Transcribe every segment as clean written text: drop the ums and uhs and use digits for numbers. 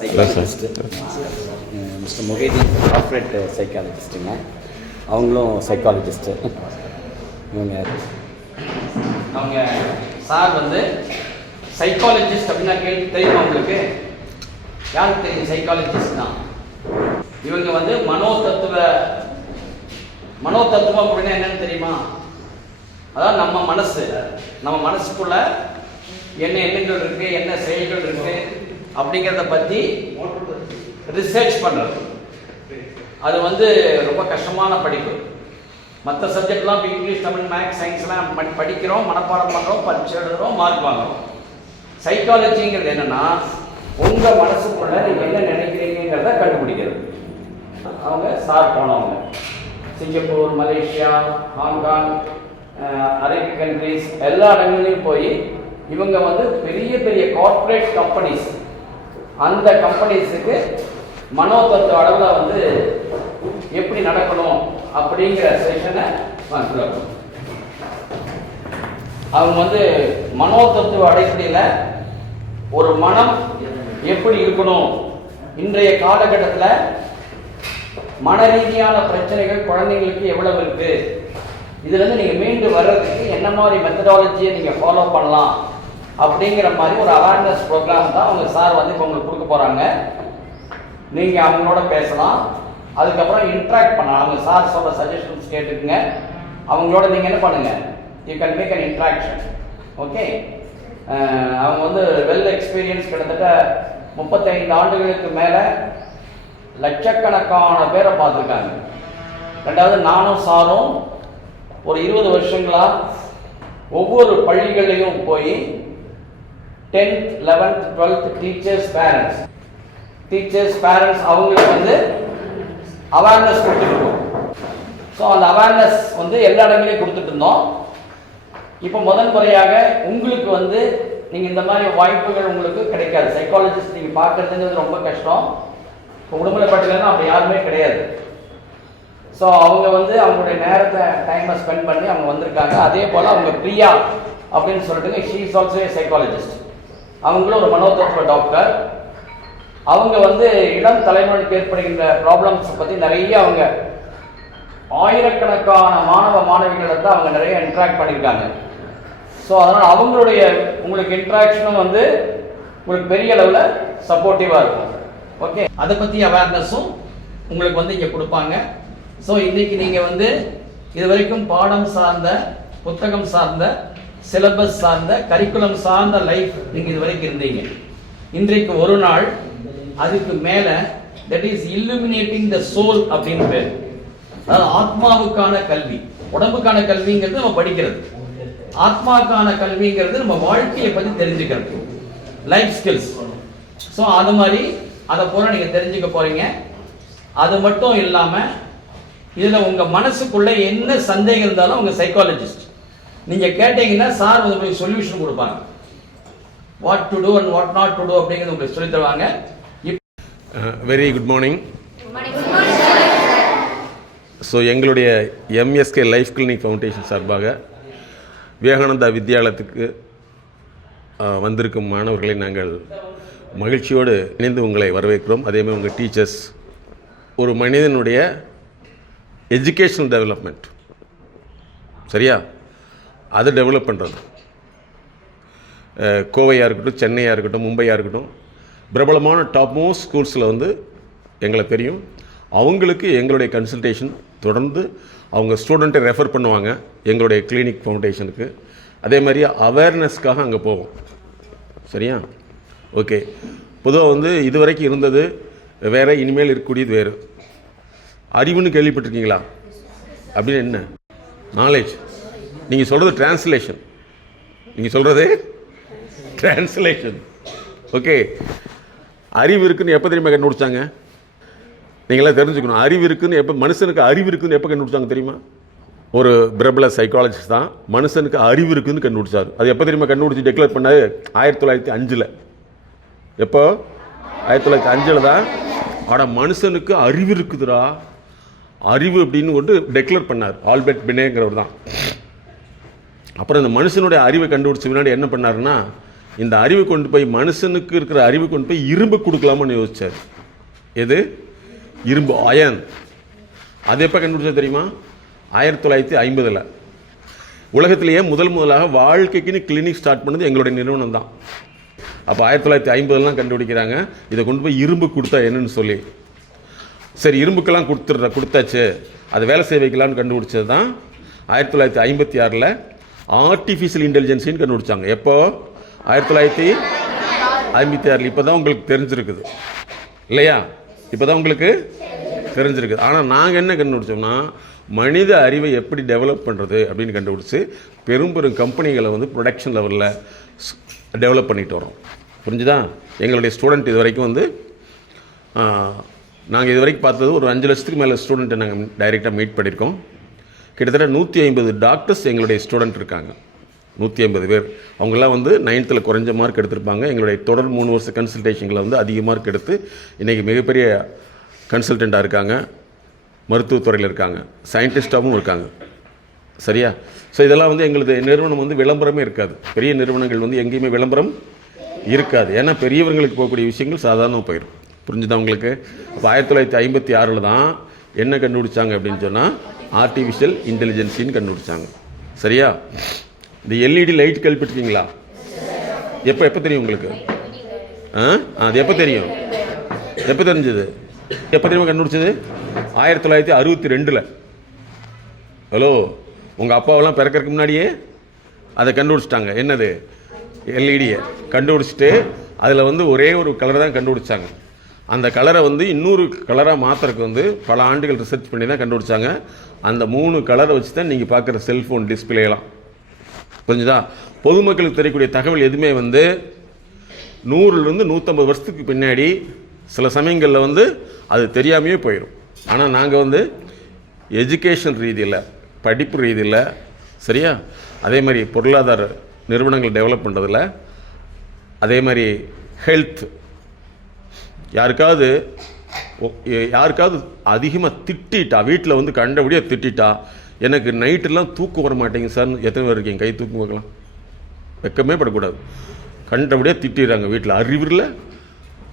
Psychologist mister Mohideen corporate சைக்காலஜிஸ்ட்டுங்க. அவங்களும் psychologist. அவங்க சார் வந்து சைக்காலஜிஸ்ட் அப்படின்னா தெரியுமா உங்களுக்கு? யாருக்கு தெரியும் சைக்காலஜிஸ்ட் தான்? இவங்க வந்து மனோதத்துவம் அப்படின்னா என்னன்னு தெரியுமா? அதாவது நம்ம மனசுக்குள்ள என்ன எண்ணங்கள் இருக்கு, என்ன செயல்கள் இருக்கு அப்படிங்கிறத பற்றி ரிசர்ச் பண்ணுறது. அது வந்து ரொம்ப கஷ்டமான படிப்பு. மற்ற சப்ஜெக்ட்லாம் இப்போ இங்கிலீஷ், தமிழ், மேக்ஸ், சயின்ஸ்லாம் படிக்கிறோம், மனப்பாடம் பண்ணுறோம், பரீட்சை எழுதுகிறோம், மார்க் வாங்குறோம். சைக்காலஜிங்கிறது என்னென்னா உங்கள் மனசுக்குள்ள நீங்கள் என்ன நினைக்கிறீங்கிறத கண்டுபிடிக்கிறது. அவங்க சார் போனவங்க Singapore, Malaysia, Hong Kong, Arabic countries எல்லா இடங்கள்லையும் போய் இவங்க வந்து பெரிய பெரிய கார்ப்பரேட் கம்பெனிஸ், அந்த கம்பெனிஸுக்கு மனோதத்துவ அளவில் வந்து எப்படி நடக்கணும் அப்படிங்கிற செஷனை அவங்க வந்து மனோதத்துவ அடிப்படையில் ஒரு மனம் எப்படி இருக்கணும், இன்றைய காலகட்டத்தில் மன ரீதியான பிரச்சனைகள் குழந்தைங்களுக்கு எவ்வளவு இருக்கு, இதுலேருந்து நீங்கள் மீண்டு வர்றதுக்கு என்ன மாதிரி மெத்தடாலஜியை நீங்கள் ஃபாலோ பண்ணலாம் அப்படிங்கிற மாதிரி ஒரு அவேர்னஸ் ப்ரோக்ராம் தான் அவங்க சார் வந்து இப்போ உங்களுக்கு கொடுக்க போகிறாங்க. நீங்கள் அவங்களோட பேசலாம், அதுக்கப்புறம் இன்ட்ராக்ட் பண்ணலாம். அவங்க சார் சொல்கிற சஜஷன்ஸ் கேட்டுக்குங்க. அவங்களோட நீங்கள் என்ன பண்ணுங்கள், you can make an interaction. Okay. அவங்க வந்து வெல் எக்ஸ்பீரியன்ஸ், கிட்டத்தட்ட 35 ஆண்டுகளுக்கு மேலே லட்சக்கணக்கான பேரை பார்த்துருக்காங்க. ரெண்டாவது நானும் சாரும் ஒரு 20 வருஷங்களா ஒவ்வொரு பள்ளிகளையும் போய் 10th, 11th, 12th teachers parents அவங்களுக்கு வந்து அவேர்னஸ் கொடுத்துருக்கோம். ஸோ அந்த அவேர்னஸ் வந்து எல்லா இடங்களையும் கொடுத்துட்டு இருந்தோம். இப்போ முதல் முறையாக உங்களுக்கு வந்து நீங்கள் இந்த மாதிரி வாய்ப்புகள் உங்களுக்கு கிடைக்காது. சைக்காலஜிஸ்ட் நீங்கள் பார்க்கறதுங்கிறது ரொம்ப கஷ்டம். இப்போ உடுமலை பட்டியலாம் அப்படி யாருமே கிடையாது. ஸோ அவங்க வந்து அவங்களுடைய நேரத்தை டைமை ஸ்பெண்ட் பண்ணி அவங்க வந்திருக்காங்க. அதே போல் அவங்க பிரியா அப்படின்னு சொல்லிட்டு, she is also A psychologist. அவங்களும் ஒரு மனோதத்துவ டாக்டர். அவங்க வந்து இளம் தலைமுறைக்கு ஏற்படுகின்ற ப்ராப்ளம்ஸ் பற்றி நிறைய அவங்க ஆயிரக்கணக்கான மாணவிகளை தான் அவங்க நிறைய இன்ட்ராக்ட் பண்ணியிருக்காங்க. ஸோ அதனால் அவங்களுடைய உங்களுக்கு இன்ட்ராக்ஷனும் வந்து உங்களுக்கு பெரிய அளவில் சப்போர்ட்டிவாக இருக்கும். ஓகே. அதை பற்றி அவேர்னஸும் உங்களுக்கு வந்து இங்கே கொடுப்பாங்க. ஸோ இன்றைக்கி நீங்கள் வந்து இது வரைக்கும் பாடம் சார்ந்த, புத்தகம் சார்ந்த, சிலபஸ் சார்ந்த, கரிக்குலம் சார்ந்த லைஃப் நீங்கள் இது வரைக்கும் இருந்தீங்க. இன்றைக்கு ஒரு நாள் அதுக்கு மேலே, தட் இஸ் இல்லுமினேட்டிங் த சோல் அப்படின்னு பேர். அதாவது ஆத்மாவுக்கான கல்வி. உடம்புக்கான கல்விங்கிறது நம்ம படிக்கிறது, ஆத்மாவுக்கான கல்விங்கிறது நம்ம வாழ்க்கையை பற்றி தெரிஞ்சுக்கிறது, லைஃப் ஸ்கில்ஸ். ஸோ அது மாதிரி அதை பூரா நீங்கள் தெரிஞ்சுக்க போகிறீங்க. அது மட்டும் இல்லாமல் இதில் உங்கள் மனசுக்குள்ளே என்ன சந்தேகம் இருந்தாலும் உங்கள் சைக்காலஜிஸ்ட் நீங்கள் கேட்டீங்கன்னா சார் உங்களுக்கு சொல்யூஷன் கொடுப்பாங்க. What to do and what not to do அப்படிங்கிறது உங்களுக்கு சொல்லி தருவாங்க. Very good morning. ஸோ எங்களுடைய எம்எஸ்கே லைஃப் கிளினிக் ஃபவுண்டேஷன் சார்பாக விவேகானந்தா வித்யாலயத்துக்கு வந்திருக்கும் மாணவர்களை நாங்கள் மகிழ்ச்சியோடு இணைந்து உங்களை வரவேற்கிறோம். அதேமாதிரி உங்கள் டீச்சர்ஸ். ஒரு மனிதனுடைய எஜுகேஷனல் டெவலப்மெண்ட், சரியா, அதை டெவலப் பண்ணுறது. கோவையாக இருக்கட்டும், சென்னையாக இருக்கட்டும், மும்பையாக இருக்கட்டும், பிரபலமான டாப் மோஸ்ட் ஸ்கூல்ஸில் வந்து எங்களை தெரியும். அவங்களுக்கு எங்களுடைய கன்சல்டேஷன் தொடர்ந்து அவங்க ஸ்டூடெண்ட்டை ரெஃபர் பண்ணுவாங்க எங்களுடைய கிளினிக் ஃபவுண்டேஷனுக்கு. அதே மாதிரி அவேர்னஸ்க்காக அங்கே போவோம், சரியா. ஓகே. பொதுவாக வந்து இது வரைக்கும் இருந்தது வேறு, இனிமேல் இருக்கக்கூடியது வேறு. அறிவுன்னு கேள்விப்பட்டிருக்கீங்களா? அப்படின்னு என்ன? நாலேஜ். நீங்கள் சொல்கிறது டிரான்ஸ்லேஷன், நீங்கள் சொல்கிறது டிரான்ஸ்லேஷன். ஓகே. அறிவு இருக்குன்னு எப்போ தெரியுமா கண்டுபிடிச்சாங்க? நீங்களாம் தெரிஞ்சுக்கணும். அறிவு இருக்குன்னு எப்போ, மனுஷனுக்கு அறிவு இருக்குன்னு எப்போ கண்டுபிடிச்சாங்க தெரியுமா? ஒரு பிரபல சைக்காலஜிஸ்ட் தான் மனுஷனுக்கு அறிவு இருக்குன்னு கண்டுபிடிச்சார். அது எப்போ தெரியுமா கண்டுபிடிச்சி டெக்ளேர் பண்ணாரு? 1905. எப்போ? 1905 தான். ஆனால் மனுஷனுக்கு அறிவு இருக்குதுடா, அறிவு அப்படின்னு கொண்டு டெக்ளேர் பண்ணார் ஆல்பர்ட் பினேங்கிறவர் தான். அப்புறம் இந்த மனுஷனுடைய அறிவை கண்டுபிடிச்ச முன்னாடி என்ன பண்ணாருன்னா, இந்த அறிவு கொண்டு போய் மனுஷனுக்கு இருக்கிற அறிவு கொண்டு போய் இரும்பு கொடுக்கலாமான்னு யோசிச்சார். எது? இரும்பு, அயன். அது எப்போ கண்டுபிடிச்சது தெரியுமா? 1950. உலகத்திலேயே முதலாக வாழ்க்கைக்குன்னு கிளினிக் ஸ்டார்ட் பண்ணது எங்களுடைய நிறுவனம் தான். அப்போ 1950 கண்டுபிடிக்கிறாங்க இதை கொண்டு போய் இரும்பு கொடுத்தா என்னன்னு சொல்லி. சரி, இரும்புக்கெல்லாம் கொடுத்தாச்சு, அது வேலை செய்ய வைக்கலான்னு கண்டுபிடிச்சது தான் 1956 ஆர்டிஃபிஷியல் இன்டெலிஜென்ஸின்னு கண்டுபிடிச்சாங்க. எப்போ? 1956. இப்போ தான் உங்களுக்கு தெரிஞ்சிருக்குது இல்லையா? இப்போ தான் உங்களுக்கு தெரிஞ்சிருக்குது. ஆனால் நாங்கள் என்ன கண்டுபிடிச்சோம்னா, மனித அறிவை எப்படி டெவலப் பண்ணுறது அப்படின்னு கண்டுபிடிச்சி பெரும் கம்பெனிகளை வந்து ப்ரொடக்ஷன் லெவலில் டெவலப் பண்ணிட்டு வரோம். புரிஞ்சுதா? எங்களுடைய ஸ்டூடெண்ட் இது வரைக்கும் வந்து நாங்கள் இது வரைக்கும் பார்த்தது ஒரு 5 லட்சத்துக்கு மேலே ஸ்டூடெண்ட்டை நாங்கள் டைரெக்டாக மீட் பண்ணியிருக்கோம். கிட்டத்தட்ட 150 டாக்டர்ஸ் எங்களுடைய ஸ்டூடெண்ட் இருக்காங்க. 150 பேர். அவங்கெல்லாம் வந்து 9th குறைஞ்ச மார்க் எடுத்திருப்பாங்க. எங்களுடைய தொடர் 3 வருஷ கன்சல்டேஷனில் வந்து அதிக மார்க் எடுத்து இன்றைக்கி மிகப்பெரிய கன்சல்டண்ட்டாக இருக்காங்க, மருத்துவத்துறையில் இருக்காங்க, சயின்டிஸ்டாகவும் இருக்காங்க. சரியா? ஸோ இதெல்லாம் வந்து எங்களது நிறுவனம் வந்து விளம்பரமே இருக்காது. பெரிய நிறுவனங்கள் வந்து எங்கேயுமே விளம்பரம் இருக்காது. ஏன்னா பெரியவர்களுக்கு போகக்கூடிய விஷயங்கள் சாதாரணமாக போயிடும். புரிஞ்சுதான் உங்களுக்கு? அப்போ 1956 தான் என்ன கண்டுபிடிச்சாங்க அப்படின்னு சொன்னால் ஆர்டிஃபிஷியல் இன்டெலிஜென்ஸின்னு கண்டுபிடிச்சாங்க. சரியா? இந்த எல்இடி லைட் கேள்விப்பட்டிருக்கீங்களா? எப்போ தெரியும் உங்களுக்கு? அது எப்போ தெரியும்? எப்போ தெரிஞ்சது? எப்போ தெரியுமா கண்டுபிடிச்சது? 1962. ஹலோ, உங்கள் அப்பாவெல்லாம் பிறக்கிறதுக்கு முன்னாடியே அதை கண்டுபிடிச்சிட்டாங்க. என்னது? எல்இடியை கண்டுபிடிச்சிட்டு அதில் வந்து ஒரே ஒரு கலரை தான் கண்டுபிடிச்சாங்க. அந்த கலரை வந்து இன்னொரு கலராக மாற்றுறதுக்கு வந்து பல ஆண்டுகள் ரிசர்ச் பண்ணி தான் கண்டுபிடிச்சாங்க. அந்த 3 கலரை வச்சு தான் நீங்கள் பார்க்குற செல்ஃபோன் டிஸ்பிளேலாம். புரிஞ்சுதா? பொதுமக்களுக்கு தெரியக்கூடிய தகவல் எதுவுமே வந்து 100லேருந்து 150 வருஷத்துக்கு பின்னாடி சில சமயங்களில் வந்து அது தெரியாமையே போயிடும். ஆனால் நாங்கள் வந்து எஜுகேஷன் ரீதியில், படிப்பு ரீதியில், சரியா, அதே மாதிரி பொருளாதார நிறுவனங்கள் டெவலப் பண்ணுறதில், அதே மாதிரி ஹெல்த், யாருக்காவது அதிகமாக திட்டா, வீட்டில் வந்து கண்டபடியாக திட்டா, எனக்கு நைட்டெல்லாம் தூக்கம் வர மாட்டேங்க சார், எத்தனை பேர் இருக்கீங்க? கை தூக்கம் பார்க்கலாம். வெக்கமே படக்கூடாது. கண்டபடியாக திட்டிடுறாங்க வீட்டில். அறிவில்ல,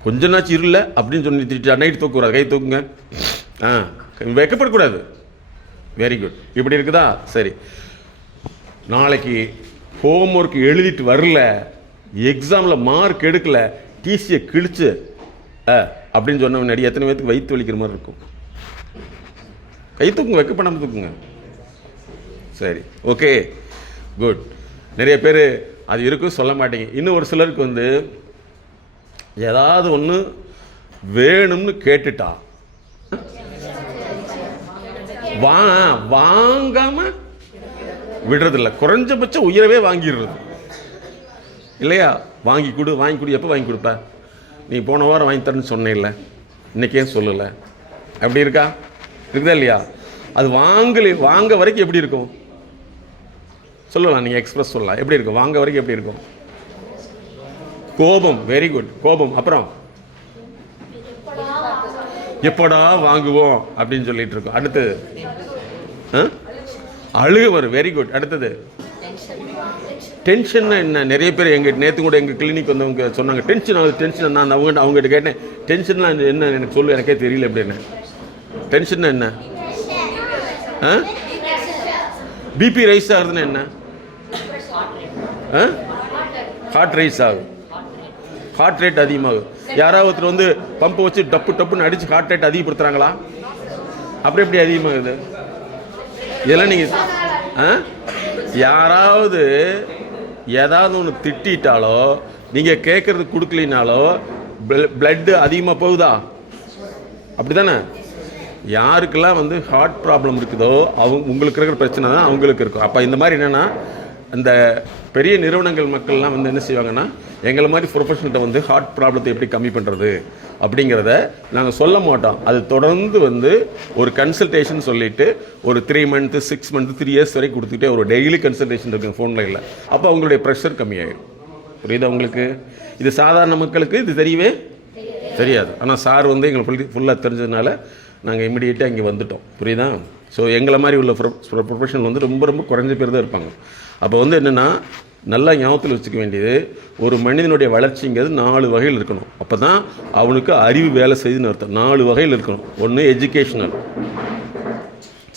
கொஞ்ச நாச்சு இருல அப்படின்னு சொல்லி திட்டா நைட்டு தூக்க வராது, கை தூக்குங்க. வெக்கப்படக்கூடாது. Very good. இப்படி இருக்குதா? சரி, நாளைக்கு ஹோம்ஒர்க் எழுதிட்டு வரல, எக்ஸாமில் மார்க் எடுக்கல, டிசியை கிழிச்சு அப்படின்னு சொன்ன முன்னாடி எத்தனை பேருக்கு வயிற்று வலிக்கிற மாதிரி இருக்கும்? கை தூக்குங்க, வெக்கப்படாமல் தூக்குங்க. சரி, ஓகே, குட். நிறைய பேர் அது இருக்கும் சொல்ல மாட்டேங்க. இன்னும் ஒரு சிலருக்கு வந்து ஏதாவது ஒன்று வேணும்னு கேட்டுட்டா வாங்காம விடுறதில்ல. குறைஞ்சபட்சம் உயரவே வாங்கிடுறது இல்லையா? வாங்கி கொடு. எப்போ வாங்கி கொடுப்ப? நீ போன வாரம் வாங்கி தரேன்னு சொன்னேன்ல, இன்னைக்கே சொல்லலை. அப்படி இருக்குதா இல்லையா? அது வாங்க வரைக்கும் எப்படி இருக்கும் சொல்லலாம். நீங்கள் எக்ஸ்பிரஸ் சொல்லலாம். எப்படி இருக்கும்? வாங்க வரைக்கும் எப்படி இருக்கும்? கோபம். வெரி குட், கோபம். அப்புறம் எப்படா வாங்குவோம் அப்படின்னு சொல்லிட்டு இருக்கோம். அடுத்தது அழுக வரும். Very good. அடுத்தது டென்ஷன். என்ன? நிறைய பேர் நேற்று கூட எங்கள் கிளினிக் வந்தவங்க சொன்னாங்க, டென்ஷன் ஆகுது, டென்ஷன். நான் அவங்ககிட்ட கேட்டேன், டென்ஷன்லாம் என்ன எனக்கு சொல்லு, எனக்கே தெரியல அப்படின்னு. டென்ஷன் என்ன? பிபி ரைஸ் ஆகுதுன்னா என்ன? ஹார்ட் ரைஸ் ஆகுது, ஹார்ட் ரேட் அதிகமாகுது. யாராவது ஒருத்தர் வந்து பம்பை வச்சு டப்புன்னு அடித்து ஹார்ட் ரேட் அதிகப்படுத்துகிறாங்களா? அப்படி எப்படி அதிகமாகுது? இதெல்லாம் நீங்கள் யாராவது ஏதாவது ஒன்று திட்டாலோ, நீங்கள் கேட்குறது கொடுக்கலினாலோ பிளட்டு அதிகமாக போகுதா? அப்படி தானே? யாருக்கெல்லாம் வந்து ஹார்ட் ப்ராப்ளம் இருக்குதோ உங்களுக்கு இருக்கிற பிரச்சனை தான் அவங்களுக்கு இருக்கும். அப்போ இந்த மாதிரி என்னென்னா, அந்த பெரிய நிறுவனங்கள் மக்கள்லாம் வந்து என்ன செய்வாங்கன்னா, எங்களை மாதிரி ப்ரொஃபஷனல்கிட்ட வந்து ஹார்ட் ப்ராப்ளத்தை எப்படி கம்மி பண்ணுறது அப்படிங்கிறத நாங்கள் சொல்ல மாட்டோம். அது தொடர்ந்து வந்து ஒரு கன்சல்டேஷன் சொல்லிவிட்டு ஒரு 3 months 6 months 3 years வரைக்கும் கொடுத்துக்கிட்டே ஒரு டெய்லி கன்சல்டேஷன் இருக்குங்க ஃபோனில். இல்லை, அப்போ அவங்களுடைய ப்ரெஷர் கம்மியாகிடும். புரியுதா உங்களுக்கு? இது சாதாரண மக்களுக்கு இது தெரியவே தெரியாது. ஆனால் சார் வந்து எங்களை ஃபுல்லாக தெரிஞ்சதுனால நாங்கள் இமிடியேட்டாக இங்கே வந்துட்டோம். புரியுதா? ஸோ எங்களை மாதிரி உள்ள ப்ரொஃபஷனல் வந்து ரொம்ப குறைஞ்ச பேர் தான் இருப்பாங்க. அப்போ வந்து என்னென்னா, நல்லா ஞாபகத்தில் வச்சுக்க வேண்டியது, ஒரு மனிதனுடைய வளர்ச்சிங்கிறது 4 வகையில் இருக்கணும். அப்போ தான் அவனுக்கு அறிவு வேலை செய்யுதுன்னு அர்த்தம். 4 வகையில் இருக்கணும். ஒன்று எஜுகேஷனல்,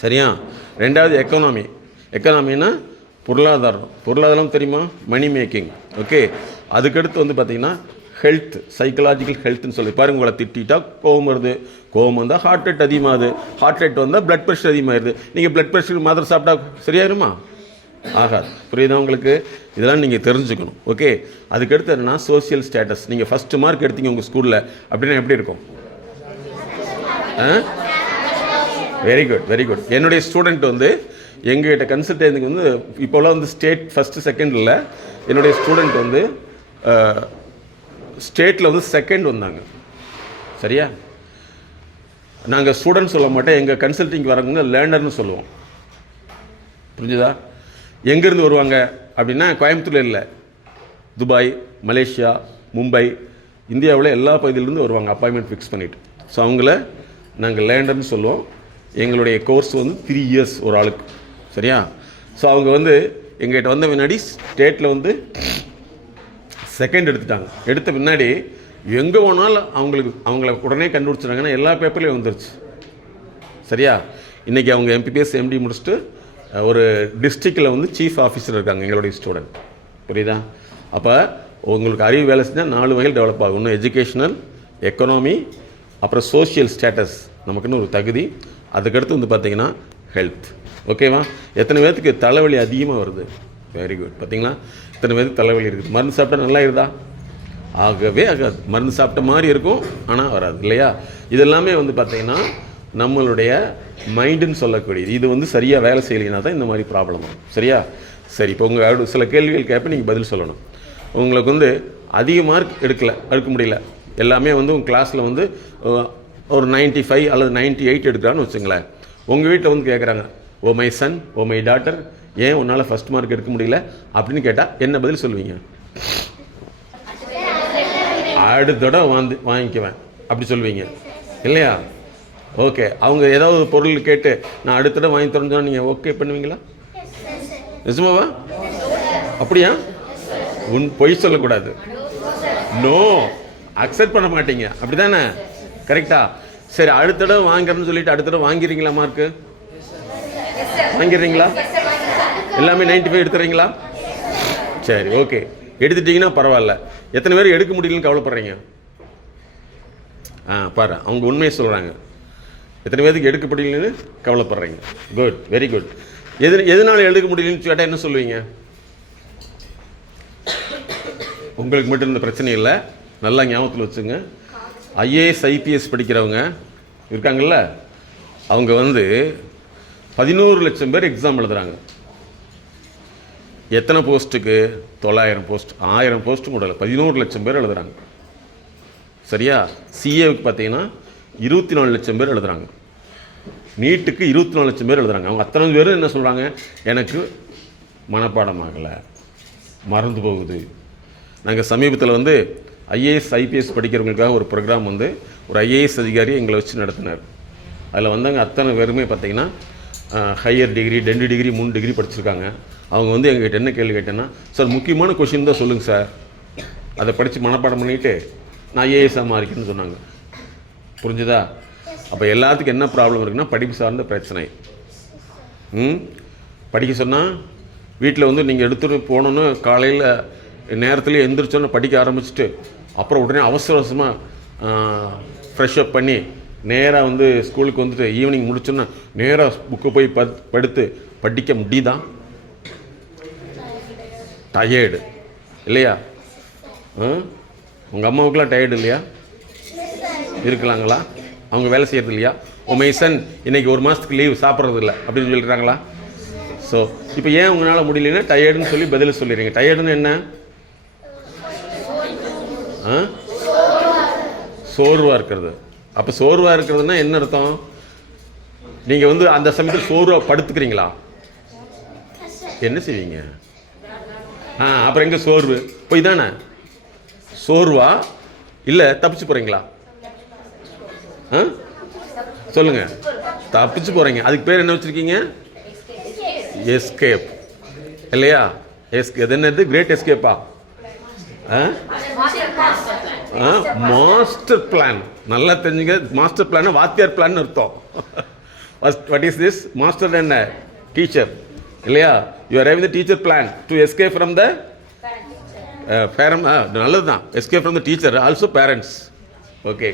சரியா? ரெண்டாவது எக்கனாமி. எக்கனாமின்னா பொருளாதாரம். பொருளாதாரம் தெரியுமா? Money making. ஓகே. அதுக்கடுத்து வந்து பார்த்திங்கன்னா ஹெல்த், சைக்கலாஜிக்கல் ஹெல்த்னு சொல்லி பாருங்க. உங்களை திட்டா கோவம் வருது, கோவம் வந்தால் ஹார்ட் ரேட் அதிகமாகுது, ஹார்ட் ரேட் வந்தால் பிளட் ப்ரெஷர் அதிகமாகிடுது. நீங்கள் பிளட் ப்ரெஷருக்கு மாத்திரை சாப்பிட்டா சரியாயிருமா? ஆகாது. புரியுதா உங்களுக்கு? இதெல்லாம் நீங்கள் தெரிஞ்சுக்கணும். ஓகே. அதுக்கடுத்து என்னன்னா சோசியல் ஸ்டேட்டஸ். நீங்கள் ஃபஸ்ட்டு மார்க் எடுத்தீங்க உங்கள் ஸ்கூலில் அப்படின்னா எப்படி இருக்கும்? Very good, very good. என்னுடைய ஸ்டூடெண்ட் வந்து எங்ககிட்ட கன்சல்டேஷனுக்கு வந்து இப்போலாம் வந்து ஸ்டேட் ஃபஸ்ட்டு செகண்ட் இல்லை, என்னுடைய ஸ்டூடெண்ட் வந்து ஸ்டேட்டில் வந்து செகண்ட் வந்தாங்க. சரியா? நாங்கள் ஸ்டூடெண்ட் சொல்ல மாட்டோம், எங்கள் கன்சல்டிங் வரவங்க லேர்னர்னு சொல்லுவோம். புரிஞ்சுதா? எங்கேருந்து வருவாங்க அப்படின்னா கோயம்புத்தூரில் இல்லை, துபாய், மலேசியா, மும்பை, இந்தியாவில் எல்லா பகுதியிலேருந்து வருவாங்க அப்பாயின்மெண்ட் ஃபிக்ஸ் பண்ணிவிட்டு. ஸோ அவங்கள நாங்கள் லேர்னர்னு சொல்லுவோம். எங்களுடைய கோர்ஸ் வந்து 3 இயர்ஸ் ஒரு ஆளுக்கு. சரியா? ஸோ அவங்க வந்து எங்கள்கிட்ட வந்த முன்னாடி ஸ்டேட்டில் வந்து செகண்ட் எடுத்துட்டாங்க. எடுத்த பின்னாடி எங்கே போனாலும் அவங்கள உடனே கண்டுபிடிச்சிட்டாங்கன்னா எல்லா பேப்பர்லேயும் வந்துருச்சு. சரியா? இன்றைக்கி அவங்க எம்பிபிஎஸ் எம்டி முடிச்சுட்டு ஒரு டிஸ்ட்ரிக்டில் வந்து சீஃப் ஆஃபீஸர் இருக்காங்க எங்களுடைய ஸ்டூடெண்ட். புரியுதா? அப்போ உங்களுக்கு அறிவு வேலை செஞ்சால் 4 வகையில் டெவலப் ஆகும். ஒன்று எஜுகேஷனல், எக்கனாமி, அப்புறம் சோஷியல் ஸ்டேட்டஸ், நமக்குன்னு ஒரு தகுதி. அதுக்கடுத்து வந்து பார்த்திங்கன்னா ஹெல்த். ஓகேவா? எத்தனை பேர்த்துக்கு தலைவலி அதிகமாக வருது? Very good. பார்த்தீங்களா? எத்தனை பேருக்கு தலைவலி இருக்குது? மருந்து சாப்பிட்டா நல்லா இருக்குதா? ஆகவே ஆகாது. மருந்து சாப்பிட்ட மாதிரி இருக்கும், ஆனால் வராது இல்லையா? இதெல்லாமே வந்து பார்த்திங்கன்னா நம்மளுடைய மைண்டுன்னு சொல்லக்கூடியது. இது வந்து சரியாக வேலை செய்யலைன்னா தான் இந்த மாதிரி ப்ராப்ளம் வரும். சரியா? சரி, இப்போ உங்கள் சில கேள்விகள் கேட்ப நீங்கள் பதில் சொல்லணும். உங்களுக்கு வந்து அதிக மார்க் எடுக்க முடியல, எல்லாமே வந்து உங்கள் கிளாஸில் வந்து ஒரு 95 அல்லது 98 எடுக்கிறான்னு வச்சுங்களேன். உங்கள் வீட்டில் வந்து கேட்குறாங்க, oh my son, oh my daughter, ஏன் உன்னால் ஃபஸ்ட் மார்க் எடுக்க முடியல அப்படின்னு கேட்டால் என்ன பதில் சொல்லுவீங்க? அடுத்த தடவை வாங்கிக்குவேன் அப்படி சொல்லுவீங்க இல்லையா? ஓகே. அவங்க ஏதாவது பொருள் கேட்டு நான் அடுத்த தடவை வாங்கி தரேன்னு நீங்கள் ஓகே பண்ணுவீங்களா? நிஜமாவா? அப்படியா? பொய் சொல்லக்கூடாது. நோ, அக்செப்ட் பண்ண மாட்டீங்க. அப்படி தானே? கரெக்டா? சரி, அடுத்த தடவை வாங்குறேன்னு சொல்லிட்டு அடுத்த தடவை வாங்கிடுறீங்களா? மார்க்கு வாங்கிடுறீங்களா? எல்லாமே 95 எடுத்துறீங்களா? சரி, ஓகே. எடுத்துட்டீங்கன்னா பரவாயில்ல. எத்தனை பேர் எடுக்க முடியலன்னு கவலைப்படுறீங்க? பாரு, அவங்க உண்மையை சொல்கிறாங்க. எத்தனை பேருக்கு எடுக்க முடியலன்னு கவலைப்படுறீங்க? Good, very good. எதனால எடுக்க முடியலன்னு கேட்டால் என்ன சொல்லுவீங்க? உங்களுக்கு மட்டும் இந்த பிரச்சனை இல்லை, நல்லா ஞாபகத்தில் வச்சுங்க. ஐஏஎஸ் ஐபிஎஸ் படிக்கிறவங்க இருக்காங்கல்ல, அவங்க வந்து 11 லட்சம் பேர் எக்ஸாம் எழுதுகிறாங்க. எத்தனை போஸ்ட்டுக்கு? 900 போஸ்ட், 1000 போஸ்ட்டு கூட இல்லை, 11 லட்சம் பேர் எழுதுகிறாங்க. சரியா? சிஏவுக்கு பார்த்தீங்கன்னா 24 லட்சம் பேர் எழுதுகிறாங்க. நீட்டுக்கு 24 லட்சம் பேர் எழுதுகிறாங்க. அவங்க அத்தனை பேரும் என்ன சொல்கிறாங்க? எனக்கு மனப்பாடம் ஆகலை, மறந்து போகுது. நாங்கள் சமீபத்தில் வந்து ஐஏஎஸ் ஐபிஎஸ் படிக்கிறவங்களுக்காக ஒரு ப்ரோக்ராம் வந்து ஒரு ஐஏஎஸ் அதிகாரி எங்களை வச்சு நடத்தினார். அதில் வந்தவங்க அத்தனை பேருமே பார்த்திங்கன்னா ஹையர் டிகிரி, 2 டிகிரி, 3 டிகிரி படிச்சிருக்காங்க. அவங்க வந்து எங்கள்கிட்ட என்ன கேள்வி கேட்டேன்னா, சார் முக்கியமான கொஷின் தான் சொல்லுங்கள் சார், அதை படித்து மனப்பாடம் பண்ணிவிட்டு நான் ஐஏஎஸ்ஸாக மாறிக்கணும்னு சொன்னாங்க. புரிஞ்சுதா? அப்போ எல்லாத்துக்கும் என்ன ப்ராப்ளம் இருக்குன்னா படிப்பு சார்ந்த பிரச்சனை. படிக்க சொன்னால் வீட்டில் வந்து நீங்கள் எடுத்துகிட்டு போகணுன்னு காலையில் நேரத்துலேயே எந்திரிச்சோன்னு படிக்க ஆரம்பிச்சுட்டு அப்புறம் உடனே அவசர அவசரமாக ஃப்ரெஷ்அப் பண்ணி நேராக வந்து ஸ்கூலுக்கு வந்துட்டு ஈவினிங் முடிச்சோன்னா நேராக புக்கு போய் படுத்து படிக்க முடியுதா? டயர்டு இல்லையா? உங்கள் அம்மாவுக்குலாம் டயர்டு இல்லையா? இருக்கலாங்களா? அவங்க வேலை செய்கிறது இல்லையா? உமை சன் இன்னைக்கு 1 மாதத்துக்கு லீவ், சாப்பிட்றது இல்லை அப்படின்னு சொல்லிடுறாங்களா? ஸோ இப்போ ஏன் உங்களால் முடியலன்னா டயர்டுன்னு சொல்லி பதில் சொல்லிடுறீங்க. டயர்டுன்னு என்ன? சோர்வாக இருக்கிறது. அப்போ சோர்வாக இருக்கிறதுனா என்ன அர்த்தம்? நீங்கள் வந்து அந்த சமயத்தில் சோர்வாக படுத்துக்கிறீங்களா? என்ன செய்வீங்க? அப்புறம் எங்கே சோர்வு? போய் தானே சோர்வா இல்லை தப்பிச்சு போகிறீங்களா? சொல்லுங்கள். தப்பிச்சு போகிறீங்க. அதுக்கு பேர் என்ன வச்சுருக்கீங்க? எஸ்கேப் இல்லையா? அது என்னது? கிரேட் எஸ்கேப்பா? Master plan. நல்லா தெரிஞ்சுங்க, மாஸ்டர் பிளான் வாத்தியார் பிளான் அர்த்தம். What is this? மாஸ்டர் என்ன? டீச்சர் இல்லையா? You are having the teacher plan to escape from the நல்லது தான், escape from the teacher also parents. Okay.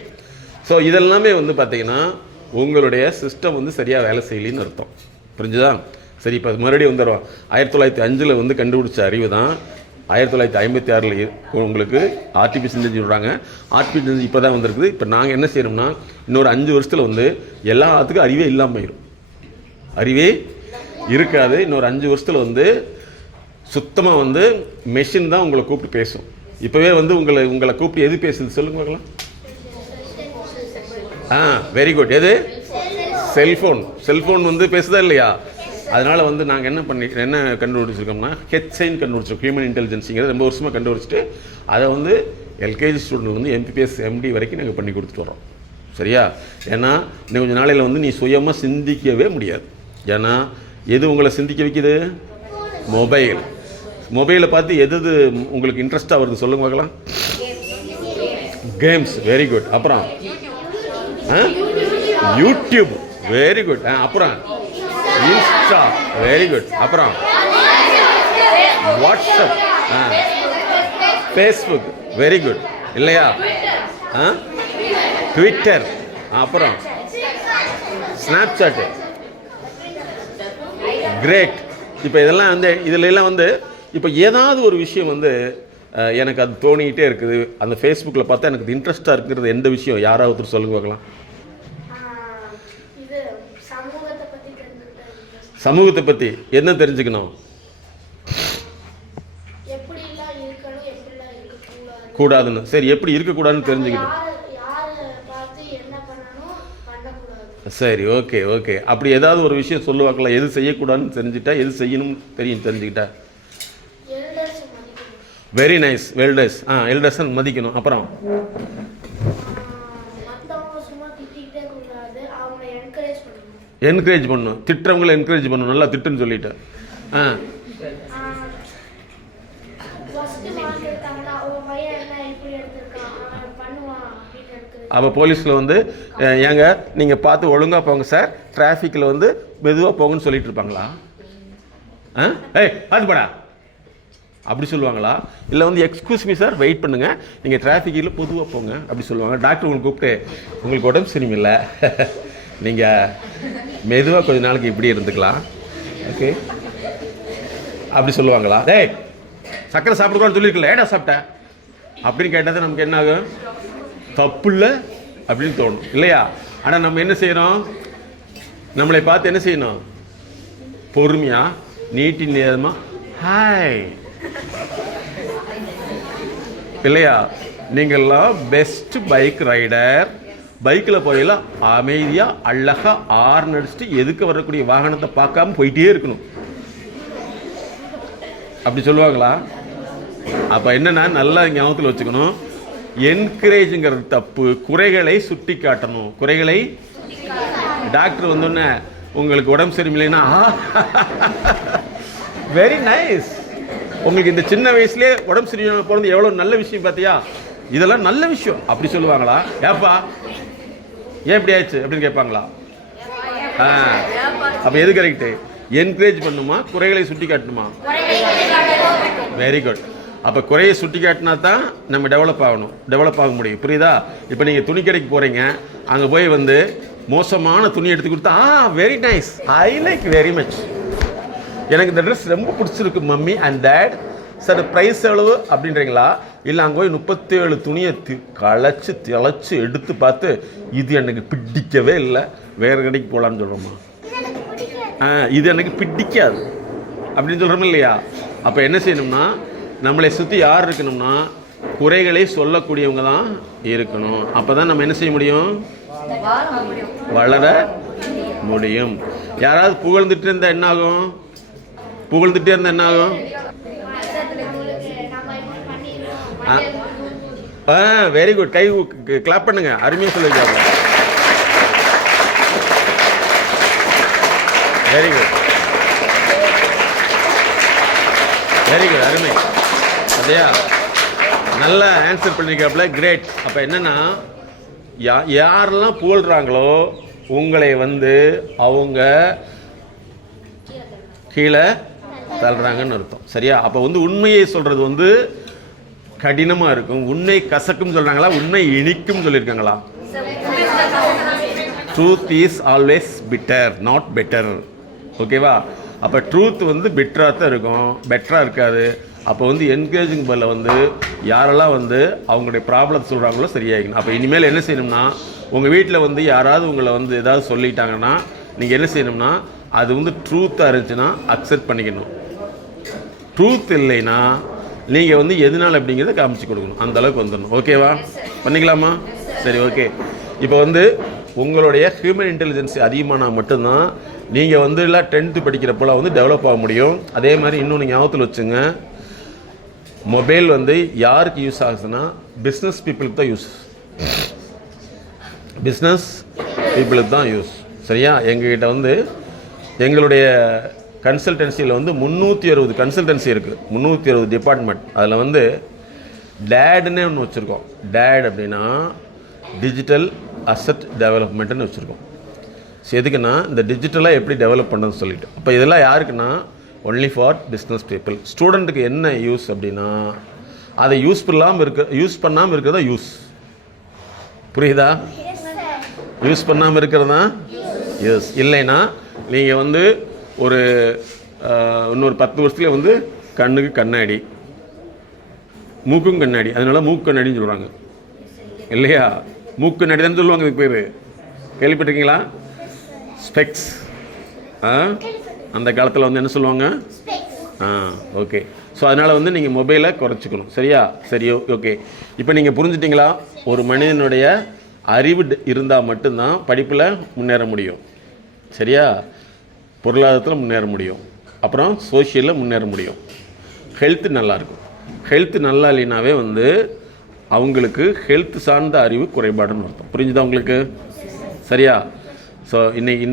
So இதெல்லாமே வந்து பார்த்தீங்கன்னா உங்களுடைய சிஸ்டம் வந்து சரியாக வேலை செய்யலின்னு அர்த்தம். புரிஞ்சுதா? சரி, இப்போ மறுபடியும் வந்துடுவோம். 1905 வந்து கண்டுபிடிச்ச அறிவு தான் 1956 உங்களுக்கு ஆர்டிஃபிஷியல் இன்டெலிஜென்ஸ் சொல்கிறாங்க. ஆர்டிஃபிஷியல் இன்டெலிஜென்ஸ் இப்போ தான் வந்திருக்குது. இப்போ நாங்கள் என்ன செய்யணும்னா இன்னொரு 5 வருஷத்தில் வந்து எல்லாத்துக்கும் அறிவே இல்லாமல் போயிடும். அறிவே இருக்காது. இன்னொரு 5 வருஷத்தில் வந்து சுத்தமாக வந்து மெஷின் தான் உங்களை கூப்பிட்டு பேசும். இப்போவே வந்து உங்களை கூப்பிட்டு எது பேசுது சொல்லுங்க பார்க்கலாம். Very good. எது? செல்ஃபோன் வந்து பேசுதா இல்லையா? அதனால் வந்து நாங்கள் என்ன கண்டுபிடிச்சிருக்கோம்னா ஹெச்ஐன்னு கண்டுபிடிச்சோம். ஹியூமன் இன்டெலிஜென்ஸுங்கிறது ரொம்ப வருஷமாக கண்டுபிடிச்சிட்டு அதை வந்து எல்கேஜி ஸ்டூடெண்ட் வந்து MPPS MD வரைக்கும் நாங்கள் பண்ணி கொடுத்துட்டு வரோம். சரியா? ஏன்னா இன்னும் கொஞ்சம் நாளையில் வந்து நீ சுயமாக சிந்திக்கவே முடியாது. ஏன்னா எது உங்களை சிந்திக்க வைக்குது? மொபைலை பார்த்து எது உங்களுக்கு இன்ட்ரெஸ்ட்டாக வருது சொல்லுங்க பார்க்கலாம். கேம்ஸ். Very good. அப்புறம் யூடியூப். Very good. அப்புறம் இன்ஸ்டா. Very good. அப்புறம் வாட்ஸ்அப், ஃபேஸ்புக். வெரி குட் இல்லையா? ட்விட்டர், அப்புறம் ஸ்னாப்சாட்டு. கிரேட். இப்போ இதெல்லாம் வந்து இதிலெல்லாம் வந்து இப்போ ஏதாவது ஒரு விஷயம் வந்து எனக்கு அது தோணிக்கிட்டே இருக்குது. அந்த ஃபேஸ்புக்கில் பார்த்தா எனக்கு இன்ட்ரெஸ்ட்டாக இருக்கிறது எந்த விஷயம்? யாராவது சொல்லுங்க பார்க்கலாம். சமூகத்தை பற்றி என்ன தெரிஞ்சுக்கணும்? கூடாதுன்னு. சரி, எப்படி இருக்கக்கூடாதுன்னு தெரிஞ்சுக்கிட்டோம். சரி, ஓகே. அப்படி ஏதாவது ஒரு விஷயம் சொல்லுவாங்களா? எது செய்யக்கூடாதுன்னு தெரிஞ்சுட்டா, எது செய்யணும் தெரிஞ்சுக்கிட்டா. Very nice. வெல்டர்ஸ். எல்டர்ஸ் மதிக்கணும். அப்புறம் என்கரேஜ் பண்ணணும். திட்டுறவங்களை என்கரேஜ் பண்ணணும். நல்லா திட்டுன்னு சொல்லிட்டு. அப்போ போலீஸில் வந்து ஏங்க நீங்கள் பார்த்து ஒழுங்காக போங்க சார், டிராஃபிக்கில் வந்து மெதுவாக போங்கன்னு சொல்லிட்டு இருப்பாங்களா? பார்த்து போடா அப்படி சொல்லுவாங்களா? இல்லை வந்து எக்ஸ்கியூஸ் மீ சார், வெயிட் பண்ணுங்கள், நீங்கள் டிராஃபிக்கில் பொதுவாக போங்க அப்படி சொல்லுவாங்க. டாக்டர் உங்களுக்கு கூப்பிட்டு உங்களுக்கு உடம்பு சரியில்லை, நீங்கள் மெதுவாக கொஞ்ச நாளைக்கு இப்படி இருந்துக்கலாம், ஓகே அப்படி சொல்லுவாங்களா? சக்கரை சாப்பிடக்கூடாதுன்னு சொல்லியிருக்கல, ஏடா சாப்பிட்டேன் அப்படின்னு கேட்டால் நமக்கு என்ன ஆகும்? தப்பு இல்லை அப்படின்னு தோணும் இல்லையா? ஆனால் நம்ம என்ன செய்கிறோம்? நம்மளை பார்த்து என்ன செய்யணும்? பொறுமையாக நீட்டி நேரமாக ஹாய் இல்லையா? நீங்கள்லாம் பெஸ்ட் பைக் ரைடர். பைக்கில் போயில அமைதியாக அழகாக ஆர்ன் அடிச்சுட்டு எதுக்கு வரக்கூடிய வாகனத்தை பார்க்காம போயிட்டே இருக்கணும் அப்படி சொல்லுவாங்களா? அப்போ என்னன்னா நல்லா ஞாபகத்தில் வச்சுக்கணும், என்கரேஜுங்கிறது தப்பு. குறைகளை சுட்டி காட்டணும். குறைகளை டாக்டர் வந்தோடனே உங்களுக்கு உடம்பு சரியில்லைன்னா வெரி நைஸ், உங்களுக்கு இந்த சின்ன வயசுலேயே உடம்பு சரியில்லை போகிறது எவ்வளோ நல்ல விஷயம் பார்த்தியா, இதெல்லாம் நல்ல விஷயம் அப்படி சொல்லுவாங்களா? ஏப்பா ஏன் இப்படி ஆயிடுச்சு அப்படின்னு கேட்பாங்களா? அப்போ எது கரெக்டு? என்கரேஜ் பண்ணுமா, குறைகளை சுட்டி காட்டணுமா? Very good. அப்போ குறையை சுட்டி காட்டினா தான் நம்ம டெவலப் ஆக முடியும். புரியுதா? இப்போ நீங்கள் துணி கடைக்கு போகிறீங்க, அங்கே போய் வந்து மோசமான துணி எடுத்து கொடுத்தா very nice, I like very much, எனக்கு இந்த ட்ரெஸ் ரொம்ப பிடிச்சிருக்கு mummy and dad, sir price எவ்வளவு அப்படின்றீங்களா? இல்லை அங்கே போய் 37 துணியை களைச்சி திளைச்சி எடுத்து பார்த்து இது எனக்கு பிடிக்கவே இல்லை, வேறு கடைக்கு போகலான்னு சொல்கிறோமா? இது எனக்கு பிடிக்காது அப்படின்னு சொல்கிறோம் இல்லையா? அப்போ என்ன செய்யணும்னா, நம்மளை சுற்றி யார் இருக்கணும்னா குறைகளை சொல்லக்கூடியவங்க தான் இருக்கணும். அப்போ தான் நம்ம என்ன செய்ய முடியும்? வளர முடியும். யாராவது புகழ்ந்துட்டு இருந்தால் என்ன ஆகும்? புகழ்ந்துட்டே இருந்தால் என்ன ஆகும்? Very good. கை கிளாப் பண்ணுங்க, அருமையாக சொல்லியிருக்காங்க. Very good. வெரி குட், அருமை. அதேயா நல்லா ஆன்சர் பண்ணிருக்காப்புல, கிரேட். அப்போ என்னன்னா யாரெல்லாம் புகழ்றாங்களோ உங்களை வந்து அவங்க கீழே தள்ளுறாங்கன்னு அர்த்தம். சரியா? அப்போ வந்து உண்மையை சொல்றது வந்து கடினமாக இருக்கும். உண்மை கசக்கும் சொல்றாங்களா, உண்மை இனிக்கும் சொல்லியிருக்காங்களா? Truth is always bitter, not better. ஓகேவா? அப்போ ட்ரூத் வந்து பிட்டராக தான் இருக்கும், பெட்டராக இருக்காது. அப்போ வந்து என்கரேஜிங் பதில் வந்து யாரெல்லாம் வந்து அவங்களுடைய ப்ராப்ளம் சொல்கிறாங்களோ சரியாகிக்கணும். அப்போ இனிமேல் என்ன செய்யணும்னா, உங்கள் வீட்டில் வந்து யாராவது உங்களை வந்து ஏதாவது சொல்லிட்டாங்கன்னா நீங்கள் என்ன செய்யணும்னா, அது வந்து ட்ரூத்தாக இருந்துச்சுன்னா அக்செப்ட் பண்ணிக்கணும். ட்ரூத் இல்லைன்னா நீங்கள் வந்து எதனால் அப்படிங்கிறத காமிச்சு கொடுக்கணும். அந்த அளவுக்கு வந்துடணும். ஓகேவா? பண்ணிக்கலாமா? சரி, ஓகே. இப்போ வந்து உங்களுடைய ஹியூமன் இன்டெலிஜென்ஸ் அதிகமானால் மட்டும்தான் நீங்கள் வந்து எல்லாம் 10th படிக்கிறப்போலாம் வந்து டெவலப் ஆக முடியும். அதே மாதிரி இன்னொன்று ஞாபகத்தில் வச்சுங்க, மொபைல் வந்து யாருக்கு யூஸ் ஆகுதுன்னா பிஸ்னஸ் பீப்புளுக்கு தான் யூஸ். பிஸ்னஸ் பீப்புளுக்கு தான் யூஸ். சரியா? எங்ககிட்ட வந்து எங்களுடைய கன்சல்டன்சியில் வந்து 360 கன்சல்டன்சி இருக்குது, 360 டிபார்ட்மெண்ட். அதில் வந்து டேடுன்னே ஒன்று வச்சுருக்கோம். டேட் அப்படின்னா டிஜிட்டல் அசட் டெவலப்மெண்ட்டுன்னு வச்சுருக்கோம். ஸோ எதுக்குன்னா இந்த டிஜிட்டலாக எப்படி டெவலப் பண்ணுறதுன்னு சொல்லிட்டு. அப்போ இதெல்லாம் யாருக்குன்னா ஒன்லி ஃபார் பிஸ்னஸ் பீப்புள். ஸ்டூடெண்ட்டுக்கு என்ன யூஸ் அப்படின்னா அதை யூஸ் பண்ணாமல் இருக்கிறதா யூஸ். புரியுதா? யூஸ் பண்ணாமல் இருக்கிறதா யூஸ். இல்லைன்னா நீங்கள் வந்து ஒரு இன்னொரு 10 வருஷத்துல வந்து கண்ணுக்கு கண்ணாடி, மூக்கும் கண்ணாடி, அதனால மூக்கு கண்ணாடின்னு சொல்கிறாங்க இல்லையா? மூக்கு கண்ணாடி தான் சொல்லுவாங்க. இதுக்கு பேர் கேள்விப்பட்டிருக்கீங்களா? ஸ்பெக்ஸ். அந்த காலத்தில் வந்து என்ன சொல்லுவாங்க? ஓகே. ஸோ அதனால் வந்து நீங்கள் மொபைலை குறைச்சிக்கணும். சரியா? சரி, ஓகே. இப்போ நீங்கள் புரிஞ்சுட்டிங்களா? ஒரு மனிதனுடைய அறிவு இருந்தால் மட்டும்தான் படிப்பில் முன்னேற முடியும். சரியா? பொருளாதாரத்தில் முன்னேற முடியும், அப்புறம் சோஷியலில் முன்னேற முடியும். ஹெல்த்து நல்லாயிருக்கும். ஹெல்த்து நல்லா இல்லைனாவே வந்து அவங்களுக்கு ஹெல்த் சார்ந்த அறிவு குறைபாடுன்னு அர்த்தம். புரிஞ்சுதா உங்களுக்கு? சரியா? ஸோ இன்னைக்கு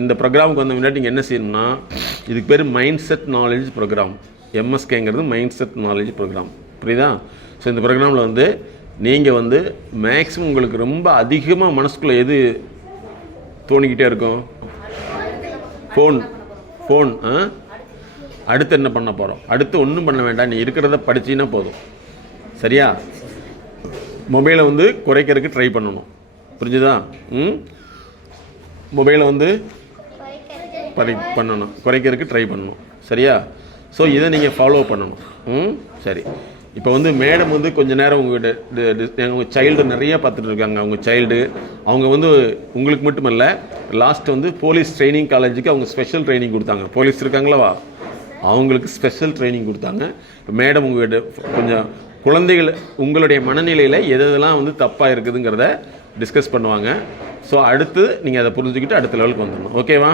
இந்த ப்ரோக்ராமுக்கு வந்த முன்னாடி நீங்கள் என்ன செய்யணும்னா, இதுக்கு பேர் மைண்ட் செட் நாலேஜ் ப்ரோக்ராம். எம்எஸ்கேங்கிறது மைண்ட் செட் நாலேஜ் ப்ரோக்ராம். புரியுதா? ஸோ இந்த ப்ரோக்ராமில் வந்து நீங்கள் வந்து மேக்ஸிமம் உங்களுக்கு ரொம்ப அதிகமாக மனசுக்குள்ளே எது தோணிக்கிட்டே இருக்கும்? ஃபோன். அடுத்து என்ன பண்ண போகிறோம்? அடுத்து ஒன்றும் பண்ண வேண்டாம், நீ இருக்கிறத படிச்சின்னா போதும். சரியா? மொபைலை வந்து குறைக்கிறதுக்கு ட்ரை பண்ணணும். புரிஞ்சுதா? மொபைலை வந்து குறைக்கிறதுக்கு ட்ரை பண்ணணும். சரியா? ஸோ இதை நீங்கள் ஃபாலோ பண்ணணும். சரி. இப்போ வந்து மேடம் வந்து கொஞ்சம் நேரம் உங்கள் சைல்டு நிறைய பார்த்துட்டு இருக்காங்க. அவங்க சைல்டு அவங்க வந்து உங்களுக்கு மட்டுமல்ல, லாஸ்ட் வந்து போலீஸ் ட்ரைனிங் காலேஜுக்கு அவங்க ஸ்பெஷல் ட்ரைனிங் கொடுத்தாங்க. போலீஸ் இருக்காங்களா, அவங்களுக்கு ஸ்பெஷல் ட்ரைனிங் கொடுத்தாங்க. மேடம் உங்கள்கிட்ட கொஞ்சம் குழந்தைகள் உங்களுடைய மனநிலையில் எதெல்லாம் வந்து தப்பாக இருக்குதுங்கிறத டிஸ்கஸ் பண்ணுவாங்க. ஸோ அடுத்து நீங்கள் அதை புரிஞ்சுக்கிட்டு அடுத்த லெவலுக்கு வந்துடணும். ஓகேவா?